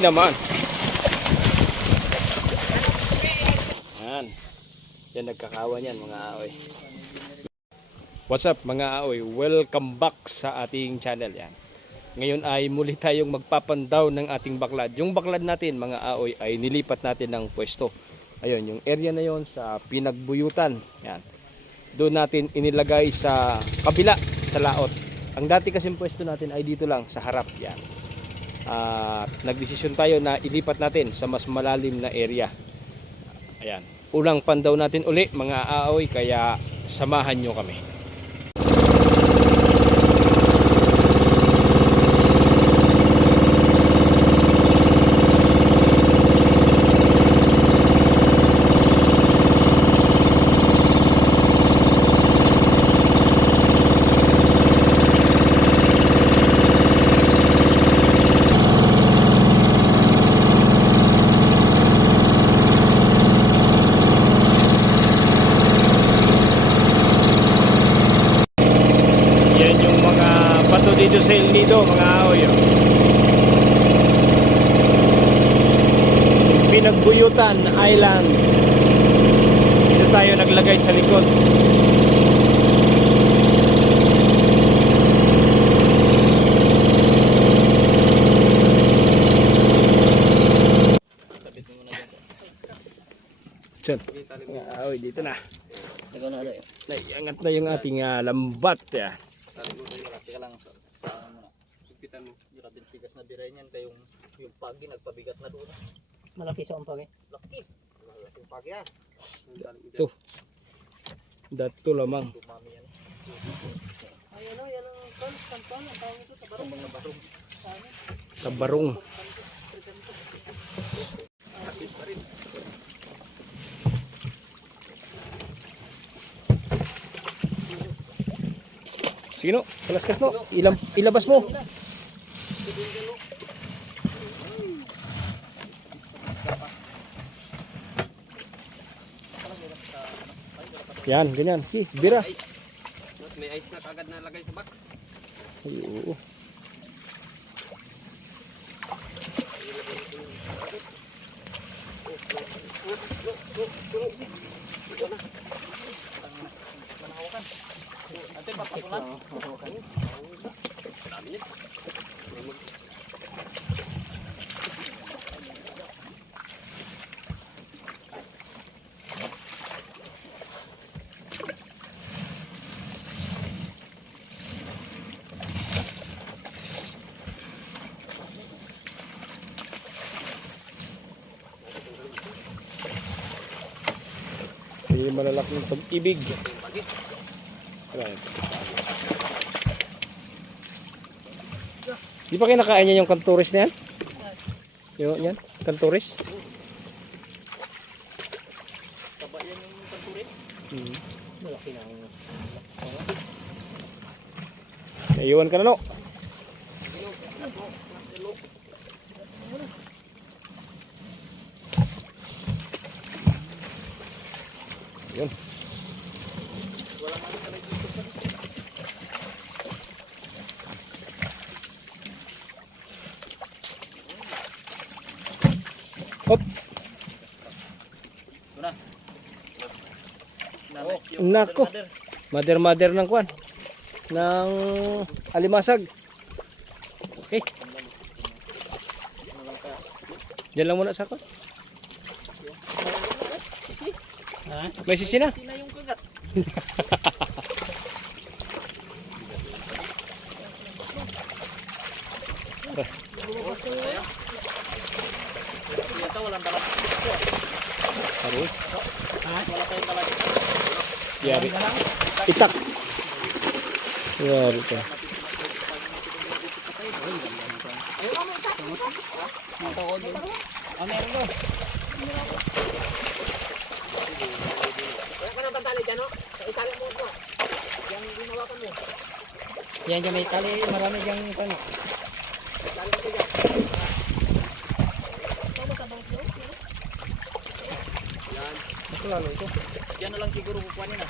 naman. Yan. Yan nagkakawan yan mga aoy. What's up mga aoy? Welcome back sa ating channel yan. Ngayon ay muli tayong magpapandaw ng ating baklad. Yung baklad natin mga aoy ay nilipat natin ng pwesto. Ayun, yung area na yon sa pinagbuyutan. Yan. Doon natin inilagay sa kabila, sa laot. Ang dati kasing pwesto natin ay dito lang, sa harap. Yan. At nagdesisyon tayo na ilipat natin sa mas malalim na area. Ayan. Ulang pandaw natin uli mga aoy kaya samahan nyo kami. Yan yung mga bato dito sa El Nido, mga aoy. oh. Pinagbuyutan Island. Dito tayo naglagay sa likod. Mga aoy, dito na. Naiangat na yung ating ah, lambat. Yeah. Tali mo. Grabe tigas na biray niyan kayong yung pagi nagpabigat na doon. Malaki sa umpag eh. Laki. Malaking pagi ah. Ito. Dato lamang. Dumami yan. Ay yan ang kan, kanton, ang tawag ito, tabarong. Mga barong. Tabarong. Sige no, kalaskas no. Ilam, ilabas mo. Yan, ganyan. Sige, bira. May ice na kagad na lagay sa box. Ay, oo. Hindi malalaking pag-ibig. Di ba kinakain niya yung kanturis na yan? Yung yan? Kanturis? Taba yan yung kanturis. Hmm. Malaki na. Naiwan ka na no? Nako. mother, mother mother ng kwan. Ng alimasag. Okay. Diyan lang muna sa kwan. May sisi na. Sina yung kagat. Ito walang dalang Aroy. Wala tayong dalang Yari. Itak. Yari ka. Ah, meron doon. Yan dyan may tali, marami dyan ano. Ito lalo ito. Diyan na lang siguro kukuhanin na.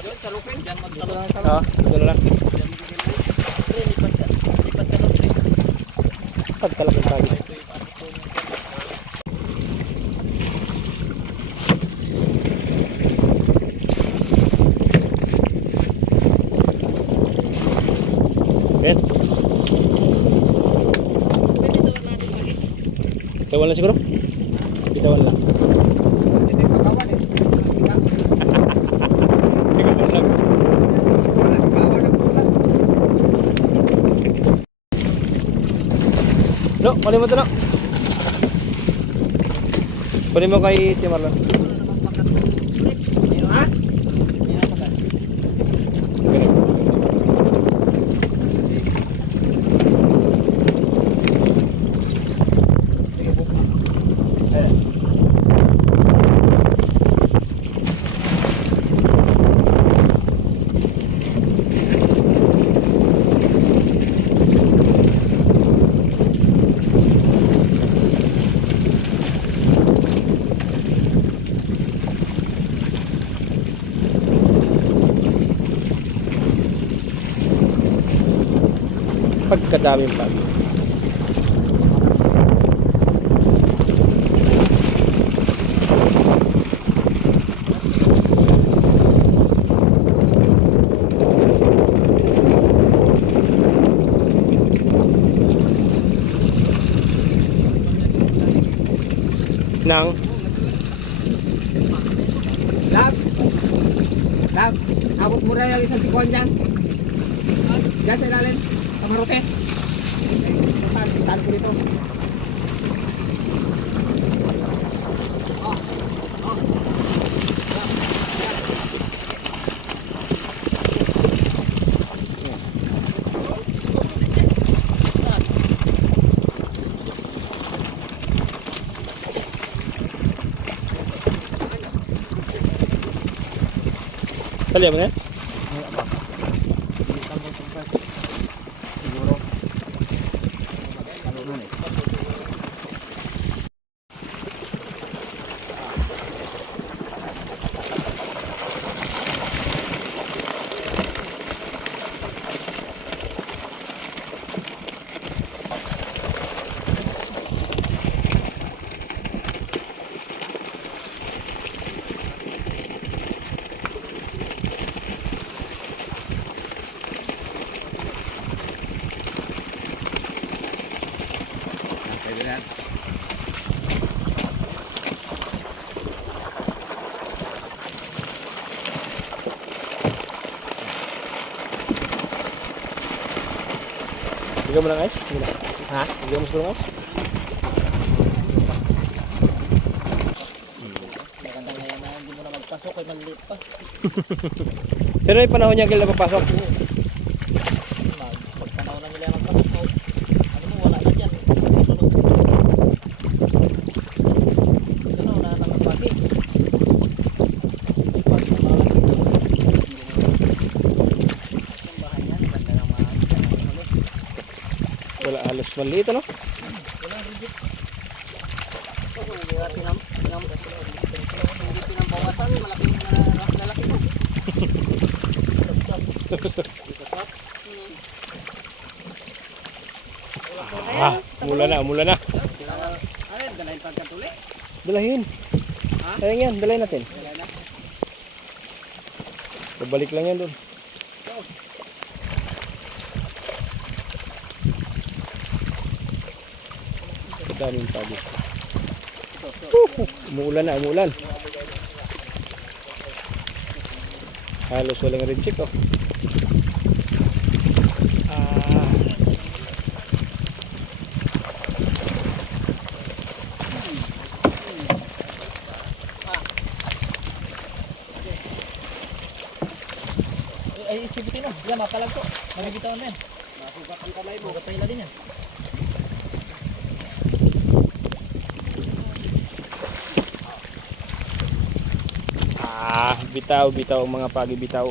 Diyan, salupin. Diyan magsalo. Oo, dito lang. Diyan magsalo. Pre, lipat ka. Lipat ka lang. Lipat ka lang. Lipat siguro? Bitawan lang. No, kunin mo ito no. Kunin mo kay Timarlon. Pagkadaming pag. Nang Lab. Lab. Abot mo rin yung isang sikuan dyan. Diyan sa ilalim. Kamarote. Saan? Saan ko dito? Tali mo na? Pwede na yan. Bigyan mo ng ice? Sige na. Ha? Bigyan mo siguro ng ice? Maganda nga yan na hindi mo na magpasok ay maliit pa. Pero may panahon niya kailan papasok. Mag, pag panahon na nila magpasok, oh, ano mo, wala na dyan. Sunod. Ano, wala na ng pagi. Pag malaki ito. Ang bahay niya, maganda na mga isda na huli. Wala halos maliit ano? Hindi na pinam, pinam, hindi pinambawasan, malaking lalaki na. Ah, mula na, mula na. Yun? Dalahin pagkatuli? Dalahin. Sayang yan, dalahin natin. Babalik lang yan doon. Daming pagi. Uh, umuulan na, umuulan. Halos walang rin check oh. Ah. Ay, isibitin mo. Yan, mapalag to. Magigitawan mo yan. Masugat ang kamay mo. Sugat pa din yan. Ah, bitaw, bitaw mga pagi bitaw.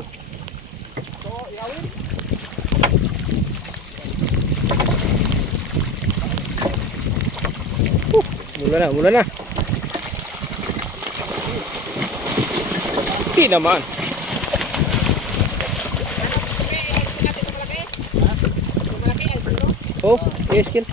Uh, mula na, mula na. Hindi naman. Oh, yes, kin.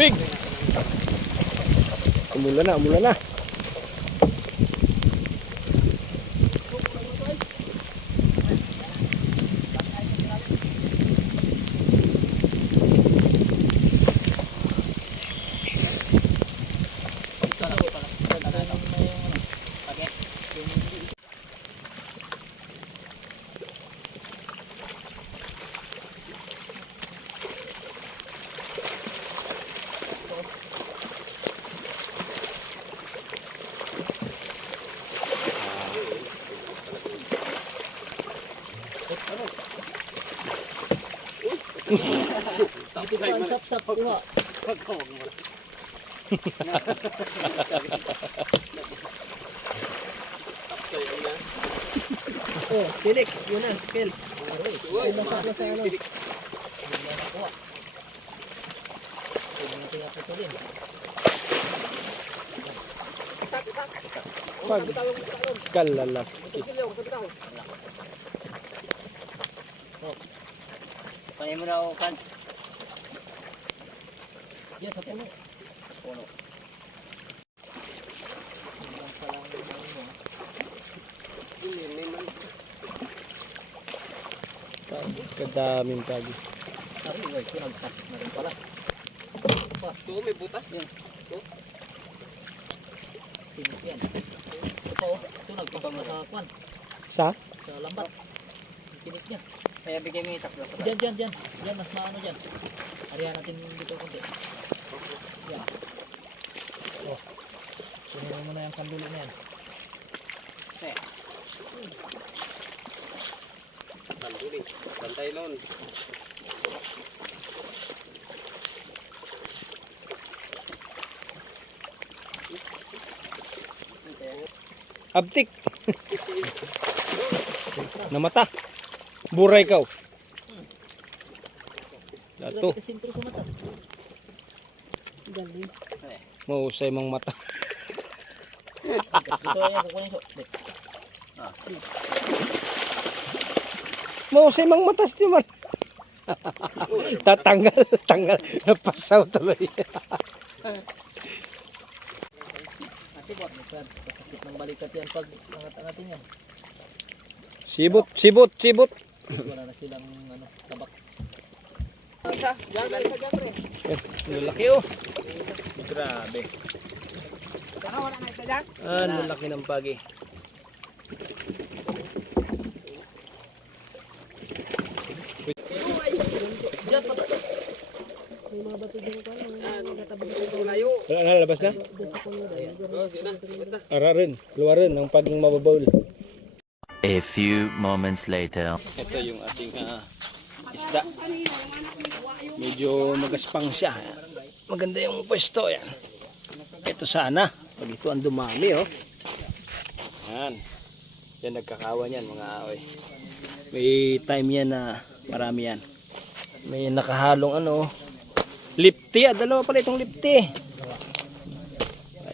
Mig! Umula na, umula na. Pa ang sap-sap kuha. Oh, silik. Yun na, Kel. Uy, masak na sa ano. Pag. Panay mo na ako kan. Yes, sa puno. Puno. Kadaming tagi. Ari, wait, pinagpas na rin pala. Pa, ito may butas yan. Ito. Tinik yan. Ito pa, oh. Ito nagpapang sa kwan. Sa? Sa lambat. Tinik niya. Kaya bigay mo itak. Diyan, diyan, diyan. Diyan, mas maano diyan. Arihan natin dito konti. Yan. Oh. Sununan mo na yung kandulo na yan. Eh. Bantay lon. Abtik. Namata. Buray ka. Dato. Kasintro sa mata. Galing. Mahusay mang mata. Mahusay mang mata si man. Tatanggal, tanggal. Napasaw tuloy. Masakit ng balikat yan pag angat-angatin yan. Sibot, sibot, sibot. Wala na silang ano, tabak. Isa, dyan, isa dyan pre. Eh, lalaki oh. Grabe. Wala dyan. Ah, lalaki ng pagi. Diyan pa Layo. Wala na, labas na? Ara rin, keluar rin ng paging mababawl. A few moments later. Ito yung ating ah, isda. Medyo magaspang siya. Maganda yung pwesto yan. Ito sana. Pag ito ang dumami oh. Yan. Yan nagkakawan yan mga aoy. May time yan na marami yan. May nakahalong ano. Lipti. Ah, dalawa pala itong lipti.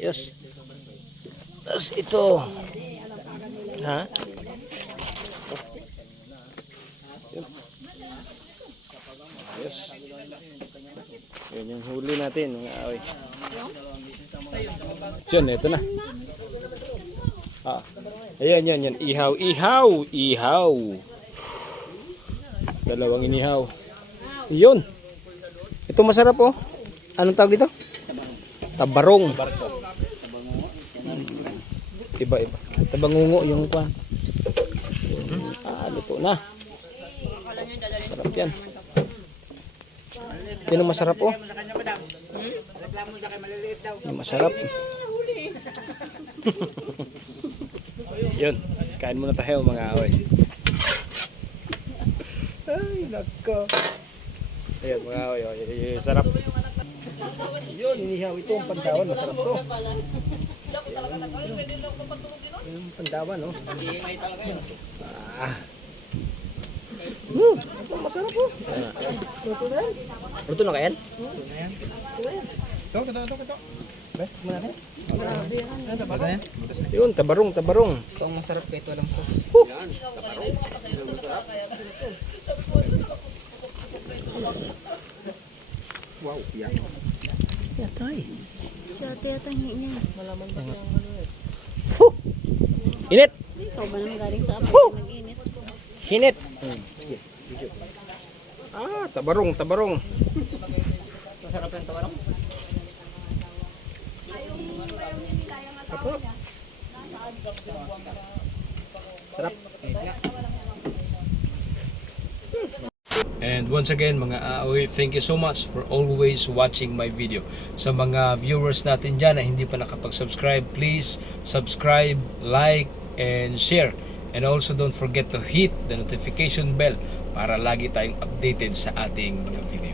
Ayos. Tapos ito. Ha? Ayos. Yan yung huli natin, mga aoy. Diyan, ito na. Ah. Ayan, yan, yan. Ihaw, ihaw, ihaw. Dalawang inihaw. Yun. Ito masarap oh. Anong tawag dito? Tabarong. Iba, iba. Tabangungo yung kwan. Ah, luto na. Sarap yan. Yan ang masarap oh. Yung masarap. Yun, kain muna tayo mga aoy. Ay, nako. Ayan mga aoy, oh, y- y- sarap. Yun, inihaw ito ang pandawan, masarap to. Yung pandawan, no? Ah. Hmm, ito masarap oh. Luto na kayan? Ito, ito, ito, ito. Bes, muna kayo. Yun, tabarong, tabarong. Ito ang masarap kahit walang sauce. Wow, yan. Yatay. Dati yata hingi niya. Init! Ikaw ba naman galing sa apoy nag-init? Hinit! Ah, tabarong, tabarong. Masarap yung tawarong. Apo. Sarap. And once again mga aoy, thank you so much for always watching my video. Sa mga viewers natin dyan na hindi pa nakapag-subscribe, please subscribe, like, and share. And also don't forget to hit the notification bell para lagi tayong updated sa ating mga video.